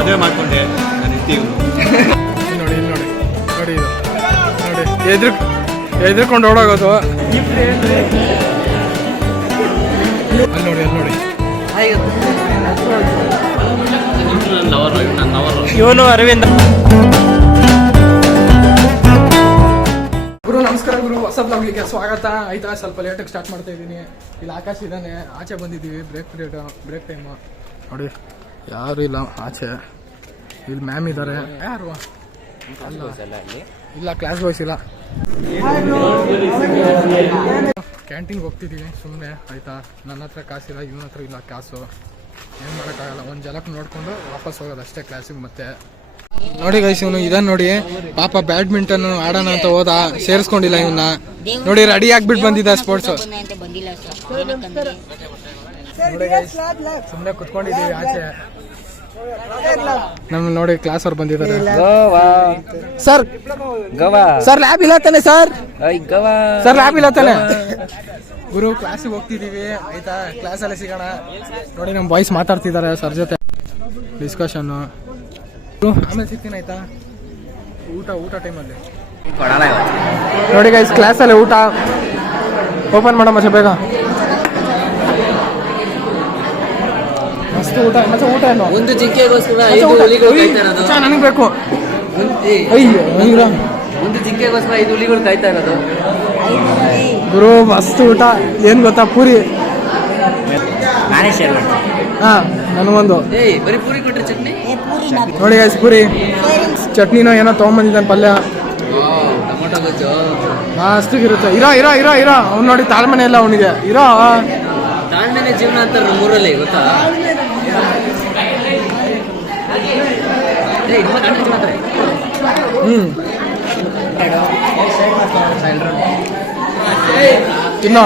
ಮದುವೆ ಮಾಡ್ಕೊಂಡೆ ನಾನು ಇರ್ತೀವಿ. ನೋಡಿ ಇಲ್ಲಿ ನೋಡಿ ನೋಡಿ ಇದು ನೋಡಿ ಎದ್ರಕೊಂಡು ಓಡೋಗೋದು. ಅಲ್ಲಿ ನೋಡಿ ಇವನು ಅರವಿಂದ. ಗುರು ನಮಸ್ಕಾರ ಗುರು, ಹೊಸ ಬ್ಲಾಗ್ಲಿಗೆ ಸ್ವಾಗತ. ಆಯ್ತಾ, ಸ್ವಲ್ಪ ಲೇಟಾಗಿ ಸ್ಟಾರ್ಟ್ ಮಾಡ್ತಾ ಇದ್ದೀನಿ. ಇಲ್ಲಿ ಆಕಾಶ್ ಇದ್ದಾನೆ, ಆಚೆ ಬಂದಿದ್ದೀವಿ. ಬ್ರೇಕ್ ಟೈಮ್ ನೋಡಿ, ಯಾರು ಇಲ್ಲ ಆಚೆ. ಇಲ್ಲಿ ಮ್ಯಾಮ್ ಇದ್ದಾರೆ. ಯಾರು ಇಲ್ಲ, ಕ್ಲಾಸ್ ಬಾಯ್ಸ್ ಇಲ್ಲ. ಕ್ಯಾಂಟೀನ್ಗೆ ಹೋಗ್ತಿದ್ದೀವಿ ಸುಮ್ಮನೆ. ಆಯ್ತಾ, ನನ್ನ ಹತ್ರ ಕಾಸಿಲ್ಲ, ಇವನ ಹತ್ರ ಇಲ್ಲ ಕಾಸು. ಏನು ಮಾಡೋಕ್ಕಾಗಲ್ಲ, ಒಂದು ಜಲಕ್ ನೋಡಿಕೊಂಡು ವಾಪಸ್ ಹೋಗೋದು ಅಷ್ಟೇ ಕ್ಲಾಸಿಗೆ. ಮತ್ತೆ ನೋಡಿ ಗೈಸ್, ಇವನು ಇದನ್ನ ನೋಡಿ, ಪಾಪ ಬ್ಯಾಡ್ಮಿಂಟನ್ ಆಡೋಣ ಅಂತ ಹೋದ, ಸೇರಿಸ್ಕೊಂಡಿಲ್ಲ ಇವನ್ನ. ನೋಡಿ ರೆಡಿ ಆಗ್ಬಿಟ್ಟು ಬಂದಿದ್ದ ಸ್ಪೋರ್ಟ್ಸ್. ಸುಮ್ಮನೆ ಕುತ್ಕೊಂಡಿದ್ದೀವಿ ಆಚೆ. ನಮ್ ನೋಡಿ ಕ್ಲಾಸ್ ಅವ್ರು ಬಂದಿದ್ದಾರೆ. ಸರ್ ಸರ್ ಲ್ಯಾಬ್ ಇಲ್ಲ ತಾನೆ ಸರ್? ಸರ್ ಲ್ಯಾಬ್ ಇಲ್ಲ ತಾನೆ? ಗುರು ಕ್ಲಾಸಿಗೆ ಹೋಗ್ತಿದೀವಿ. ಆಯ್ತಾ, ಕ್ಲಾಸಲ್ಲಿ ಸಿಗೋಣ. ನೋಡಿ ನಮ್ಮ ಬಾಯ್ಸ್ ಮಾತಾಡ್ತಿದ್ದಾರೆ ಸರ್ ಜೊತೆ, ಡಿಸ್ಕಷನ್. ಆಮೇಲೆ ಸಿಗ್ತೀನಿ ಆಯ್ತಾ. ಊಟ ಟೈಮಲ್ಲಿ ನೋಡಿ ಗೈಸ್, ಕ್ಲಾಸಲ್ಲಿ ಊಟ ಓಪನ್ ಮಾಡೋ ಮಚ್ಚ ಬೇಗ. ಮಸ್ತ್ ಊಟ ಏನು ಒಂದು ಜಿಂಕೆಗೋಸ್ಕರ ನನಗೆ ಬೇಕು. ಒಂದು ಜಿಂಕೆಗೋಸ್ಕರ 5 ಹುಲಿಗಳು ಕಾಯ್ತಾ ಇರೋದು. ಗುರು ಮಸ್ತ್ ಊಟ. ಏನ್ ಗೊತ್ತಾ, ಪೂರಿ. ನಾನೇ ಶೇರ್ ಮಾಡ್ತೀನಿ. ಹಾ, ನನಗೊಂದು. ಬರೀ ಪೂರಿ ಕೊಟ್ರೆ ಚಟ್ನಿ ನೋಡಿ ಗೈಸ್, ಪೂರಿ ಚಟ್ನಿನೋ ಏನೋ ತೊಗೊಂಬಂದಿದ್ದಾನೆ, ಪಲ್ಯ. ಟೊಮೊಟೊ ಗೊಜ್ಜು ಮಸ್ತಿಗಿರುತ್ತೆ. ಇರೋ ಅವ್ನು ನೋಡಿ, ತಾಳ್ಮನೆ ಇಲ್ಲ ಅವನಿಗೆ. ಇರೋ ತಾಳ್ಮೆನೆ ಜೀವನ ಅಂತಾರೆ ನಮ್ಮೂರಲ್ಲಿ, ಗೊತ್ತಾ? ತಿನ್ನೋ.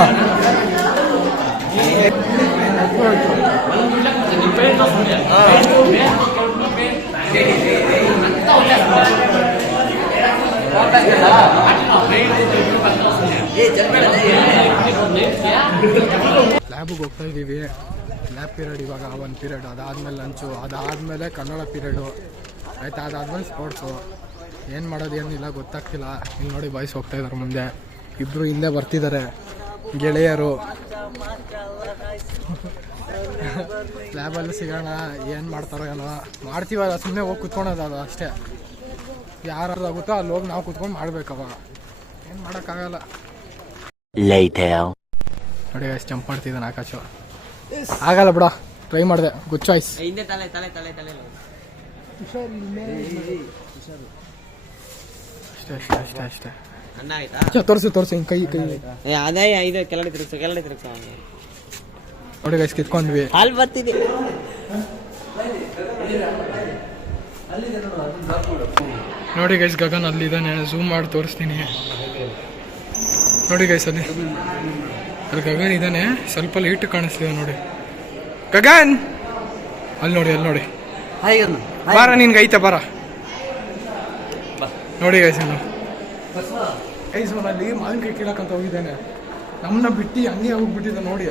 ಲ್ಯಾಬ್ಗೆ ಹೋಗ್ತಾ ಇದ್ದೀವಿ. ಲ್ಯಾಬ್ ಪೀರಿಯಡ್ ಇವಾಗ 1 ಪೀರಿಯಡ್, ಅದಾದ್ಮೇಲೆ ಲಂಚು, ಅದಾದ್ಮೇಲೆ ಕನ್ನಡ ಪೀರಿಯಡು. ಆಯ್ತಾ, ಅದಾದ್ಮೇಲೆ ಸ್ಪೋರ್ಟ್ಸು. ಏನು ಮಾಡೋದು ಏನಿಲ್ಲ ಗೊತ್ತಾಗ್ತಿಲ್ಲ. ಇಲ್ಲಿ ನೋಡಿ ಬಾಯ್ಸ್ ಹೋಗ್ತಾ ಇದ್ದಾರೆ ಮುಂದೆ. ಇಬ್ಬರು ಹಿಂದೆ ಬರ್ತಿದ್ದಾರೆ ಗೆಳೆಯರು. ಲ್ಯಾಬಲ್ಲಿ ಸಿಗೋಣ, ಏನು ಮಾಡ್ತಾರೋ ಏನೋ. ಮಾಡ್ತೀವಲ್ಲ, ಸುಮ್ಮನೆ ಹೋಗಿ ಕುತ್ಕೊಳೋದು, ಅದು ಅಷ್ಟೇ. ಯಾರು ಆಗುತ್ತೋ ಅಲ್ಲಿ ಹೋಗಿ ನಾವು ಕುತ್ಕೊಂಡು ಮಾಡ್ಬೇಕು. ಅವಾಗ ಏನು ಮಾಡೋಕ್ಕಾಗಲ್ಲ. ನೋಡಿ ಎಷ್ಟು ಜಂಪ್ ಮಾಡ್ತಿದ್ದಾನೆ ಆಕಾಶು. ಆಗಲ್ಲ ಬಿಡ, ಟ್ರೈ ಮಾಡಿದೆ. Good choice. ಅಷ್ಟೇ ತೋರಿಸಿ ಹಿಂಗೆ ಕೈ ನೋಡಿ ಗೈಸ್, ಕಿತ್ಕೊಂಡ್ವಿ. ನೋಡಿ ಗೈಸ್, ಗಗನ್ ಅಲ್ಲಿದ್ದಾನೆ. ಝೂಮ್ ಮಾಡಿ ತೋರಿಸ್ತೀನಿ. ನೋಡಿ ಗೈಸ್, ಅಲ್ಲಿ ಗಗನ್ ಇದ್ದಾನೆ. ಸ್ವಲ್ಪ ಲೈಟ್ ಕಾಣಿಸ್ತಿದೆ ನೋಡಿ. ಗಗನ್ ಅಲ್ಲಿ ನೋಡಿ ಬಾರ, ನಿನ್ಗೆ ಐತೆ ಬಾರ. ನೋಡಿ ಗೈಸ್, ಅಲ್ಲಿ ಮಾವಿನಕಾಯಿ ಕೀಳಕ್ಕಂತ ಹೋಗಿದ್ದಾನೆ. ನಮ್ಮನ್ನ ಬಿಟ್ಟು ಹಂಗೆ ಹೋಗ್ಬಿಟ್ಟಿದ್ದ ನೋಡಿ.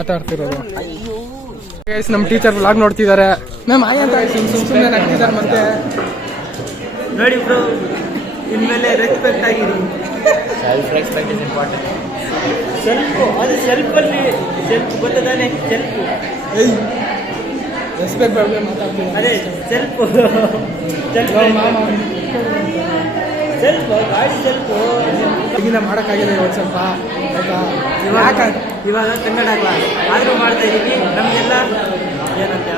ಆಟ ಆಡ್ತಿರೋದು ಗೈಸ್. ನಮ್ಮ ಟೀಚರ್ ವ್ಲಾಗ್ ನೋಡ್ತಿದ್ದಾರೆ. ಮ್ಯಾಮ್ ಆಯ್ ಅಂತ ಸುಮ್ಮನೆ ನಗ್ತಿದ್ದಾರೆ. ಮತ್ತೆ ನೋಡಿ ಬ್ರೋ, ಇನ್ಮೇಲೆ ರೆಸ್ಪೆಕ್ಟ್ ಆಗಿರಿ. Self respect is important. ಅದು ಸೆಲ್ಫಲ್ಲಿ ಗೊತ್ತದಾನೆ. ರೆಸ್ಪೆಕ್ಟ್ ಬಗ್ಗೆ ಮಾತಾಡ್ತೀನಿ. ಅದೇ ಈಗಿನ ಮಾಡೋಕ್ಕಾಗಿಲ್ಲ ಇವತ್ತು ಸ್ವಲ್ಪ. ಆಯ್ತಾ, ಇವಾಗ ಕನ್ನಡ ಆದರೂ ಮಾಡ್ತಾ ಇದ್ದೀವಿ. ನಮಗೆಲ್ಲ ಏನಂತ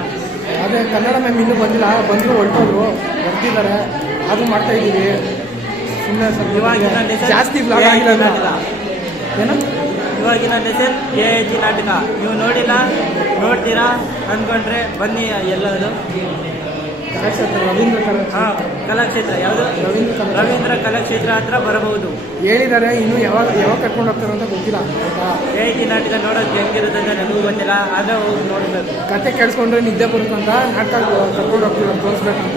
ಅದೇ ಕನ್ನಡ ಮ್ಯಾಮ್ ಇನ್ನೂ ಬಂದಿಲ್ಲ. ಬಂದರೂ ಹೊರಟೋದ್ರು, ಬರ್ತಿದ್ದಾರೆ. ಆದರೂ ಮಾಡ್ತಾ ಇದ್ದೀವಿ ಸುಮ್ಮನೆ. ಸ್ವಲ್ಪ ಇವಾಗ ಜಾಸ್ತಿ ಬ್ಲಾಗ್ ಆಗಿಲ್ಲ. ಏನು ಇವಾಗಿನ ಲೆಸನ್ AIG ನಾಟಕ ನೀವು ನೋಡ್ತೀರಾ ಅಂದ್ಕೊಂಡ್ರೆ ಬನ್ನಿ. ಎಲ್ಲದು ಕಲಾಕ್ಷೇತ್ರ ಯಾವುದು? ರವೀಂದ್ರ ಕಲಾಕ್ಷೇತ್ರ ಹತ್ರ ಬರಬಹುದು ಹೇಳಿದ್ದಾರೆ. ಇನ್ನು ಯಾವಾಗ ಕರ್ಕೊಂಡು ಹೋಗ್ತಾರೆ ಅಂತ ಗೊತ್ತಿಲ್ಲ. AIG ನಾಟಕ ನೋಡೋದು ಹೆಂಗಿರುತ್ತೆ ಅಂತ ನನಗೂ ಗೊತ್ತಿಲ್ಲ. ಅದೇ ಹೋಗಿ ನೋಡ್ಬೇಕು. ಕತೆ ಕೇಳಿಸ್ಕೊಂಡ್ರೆ ನಿದ್ದೆ ಬರುತ್ತಂತ ನಾಟಕ ಕರ್ಕೊಂಡು ಹೋಗ್ತೀವಿ, ತೋರಿಸ್ಬೇಕಂತ.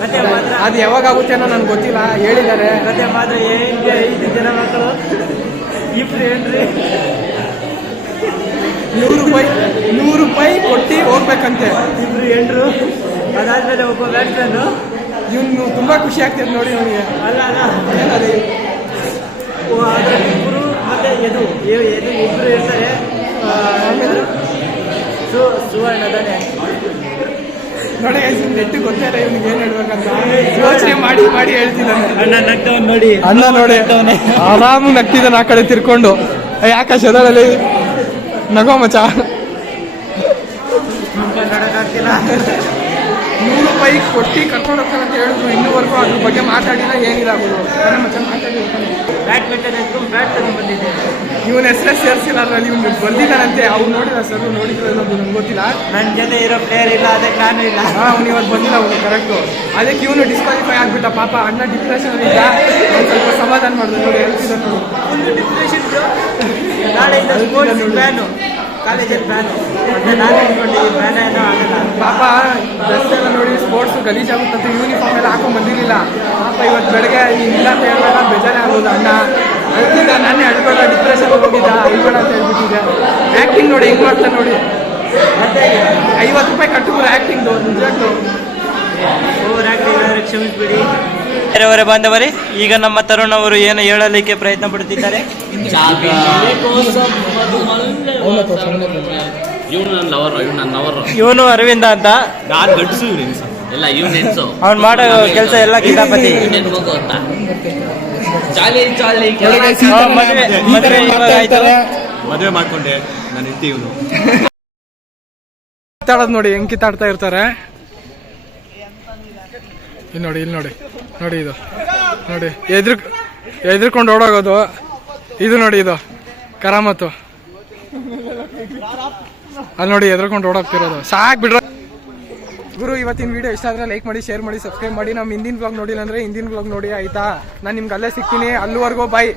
ಕತೆ ಮಾತ್ರ ಅದು ಯಾವಾಗ ಆಗುತ್ತೆ ಅನ್ನೋ ನನಗೆ ಗೊತ್ತಿಲ್ಲ, ಹೇಳಿದ್ದಾರೆ. ಕತೆ ಮಾತ್ರ 5 ಜನ ಮಕ್ಕಳು, ಇಬ್ರು ಏನ್ರಿ ₹100 ಕೊಟ್ಟು ಹೋಗ್ಬೇಕಂತೆ. ಇಬ್ರು ಹೆಂಡ್ರು, ಅದಾದ್ಮೇಲೆ ಒಬ್ಬ ಬ್ಯಾಟ್ಸ್ಮನ್. ಇವನು ತುಂಬಾ ಖುಷಿ ಆಗ್ತದೆ ನೋಡಿ ಅವನಿಗೆ. ಅಲ್ಲ ಇಬ್ಬರು ಮತ್ತೆ ಎದು ಇಬ್ರು ಇರ್ತಾರೆ. ಸುವರ್ಣ ತಾನೆ ನೋಡಿ, ನೆಟ್ಟು ಗೊತ್ತಿಲ್ಲ ಇವ್ನಿಗೆ ಏನ್ ಹೇಳ್ಬೇಕಂತ ಯೋಚನೆ ಮಾಡಿ ಹೇಳ್ತಿದ್ದಾನೆ. ಅಣ್ಣ ನಗ್ತವನ್ ನೋಡಿ, ಅಣ್ಣ ನೋಡಿ ಆರಾಮು ನಗ್ತಿದ್ದಾನೆ ಆ ಕಡೆ ತಿರ್ಕೊಂಡು. ಯಾಕಾಶ ಅದರಲ್ಲಿ ನಗೋ ಮಚ. ನೋಡಕ್ಕಾಗ್ತಿಲ್ಲ. ₹100 ಕೊಟ್ಟು ಕರ್ಕೊಂಡು ಹೋಗ್ತಾನೆ ಅಂತ ಹೇಳಿದ್ರು. ಇನ್ನೂವರೆಗೂ ಅದ್ರ ಬಗ್ಗೆ ಮಾತಾಡಿಲ್ಲ, ಏನಿಲ್ಲ ಅವರು ಮಚ್ಚ ಮಾತಾಡಿ. ಬ್ಯಾಡ್ಮಿಂಟನ್ ಎತ್ಕೊಂಡು ಬ್ಯಾಟ್ ತಗೊಂಡ್ ಬಂದಿದ್ದೆ. ಇವನ ಹೆಸರೇ ಸೇರಿಸಿಲ್ಲ ಅದ್ರಲ್ಲಿ, ಇವನು ಬಂದಿದ್ದಾನಂತೆ. ಅವ್ರು ನೋಡಿಲ್ಲ ಸರ್, ನೋಡಿದ್ರು ಅನ್ನೋದು ನಂಗೆ ಗೊತ್ತಿಲ್ಲ. ನನ್ನ ಜೊತೆ ಇರೋ ಪ್ಲೇಯರ್ ಇಲ್ಲ, ಅದಕ್ಕೆ ನಾನು ಇಲ್ಲ. ಅವ್ನು ಇವತ್ತು ಬಂದಿಲ್ಲ, ಅವನು ಕರೆಕ್ಟು. ಅದಕ್ಕೆ ಇವನು ಡಿಸ್ಕ್ವಾಲಿಫೈ ಆಗ್ಬಿಟ್ಟ ಪಾಪ. ಅಣ್ಣ ಡಿಪ್ರೆಷನ್ ಇದ್ದ, ಒಂದು ಸ್ವಲ್ಪ ಸಮಾಧಾನ ಮಾಡಿದ್ರು ನೋಡಿ, ಹೇಳ್ತಿದ್ದ ನೋಡಿ. ಒಂದು ಡಿಪ್ರೆಷನ್. ನಾಳೆಯಿಂದ ಸ್ಪೋರ್ಟ್ಸ್ ಬ್ಯಾನು, ಕಾಲೇಜಲ್ಲಿ ಬ್ಯಾನು. ಮತ್ತೆ ನಾನು ಇಟ್ಕೊಂಡಿದ್ದೀನಿ, ಬ್ಯಾನ್ ಏನೋ ಆಗಲ್ಲ. ಪಾಪ ಡ್ರೆಸ್ ಎಲ್ಲ ನೋಡಿ ಸ್ಪೋರ್ಟ್ಸ್ ಗಲೀಜಾಗುತ್ತಂತೆ, ಯೂನಿಫಾರ್ಮ್ ಎಲ್ಲ ಹಾಕೊಂಡು ಬಂದಿರಲಿಲ್ಲ ಪಾಪ. ಇವತ್ತು ಬೆಳಗ್ಗೆ ಇಲ್ಲ ಅಂತ ಹೇಳುವಾಗ ಬೇಜಾರೇ ಆಗೋದು. ಅಣ್ಣ ಹೇಳ್ತಿದ್ದ, ನಾನೇ ಅಳ್ಬೇಡ, ಡಿಪ್ರೆಷನ್ ಹೋಗಿದ್ದ, ಅಳ್ಬೇಡ ಅಂತ ಹೇಳ್ಬಿಟ್ಟಿದ್ದೆ. ಆ್ಯಕ್ಟಿಂಗ್ ನೋಡಿ ಹೆಂಗೆ ಮಾಡ್ತಾ ನೋಡಿ. ಮತ್ತೆ ₹50 ಕಟ್ಟಿದ್ರು ಆ್ಯಕ್ಟಿಂಗ್ದು, ನಿಜಕ್ಕೂ. ಓವರ್ ಆಕ್ಟಿಂಗ್ ಕ್ಷಮಿಸ್ಬಿಡಿ. ಬೇರೆಯವರೇ ಬಾಂಧವರೇ, ಈಗ ನಮ್ಮ ತರುಣ್ ಅವರು ಏನು ಹೇಳಲಿಕ್ಕೆ ಪ್ರಯತ್ನ ಪಡುತ್ತಿದ್ದಾರೆ. ಇವನು ಅರವಿಂದ ಅಂತ, ನಾನು ಗಂಡಸು ಎಲ್ಲ ಇವ್ನು ಹೆಣ್ಸು, ಅವ್ನು ಮಾಡೋ ಕೆಲಸ ಎಲ್ಲ ಕಿತಾಪತಿ. ಮದುವೆ ಇವಾಗ ಆಯ್ತು. ಮದುವೆ ಮಾಡ್ಕೊಂಡೆ, ನಾನು ಹೆಂಡತಿ ಇವನು. ಕಿತ್ತಾಡೋದು ನೋಡಿ ಹೆಂಗೆ ಕಿತ್ತಾಡ್ತಾ ಇರ್ತಾರೆ. ಇಲ್ಲಿ ನೋಡಿ ಇದು ನೋಡಿ, ಎದ್ರಕೊಂಡು ಓಡೋಗೋದು. ಇದು ನೋಡಿ, ಇದು ಕರಾಮತ್ತು. ಅಲ್ಲಿ ನೋಡಿ ಎದ್ರಕೊಂಡು ಓಡೋಗ್ತಿರೋದು. ಸಾಕು ಬಿಡ್ರ ಗುರು. ಇವತ್ತಿನ ವಿಡಿಯೋ ಇಷ್ಟ ಆದರೆ ಲೈಕ್ ಮಾಡಿ, ಶೇರ್ ಮಾಡಿ, ಸಬ್ಸ್ಕ್ರೈಬ್ ಮಾಡಿ. ನಮ್ಮ ಹಿಂದಿನ ಬ್ಲಾಗ್ ನೋಡಿಲ್ಲ ಅಂದರೆ ಹಿಂದಿನ ಬ್ಲಾಗ್ ನೋಡಿ, ಆಯಿತಾ? ನಾನು ನಿಮ್ಗೆ ಅಲ್ಲೇ ಸಿಗ್ತೀನಿ. ಅಲ್ಲಿವರೆಗೂ ಬಾಯ್.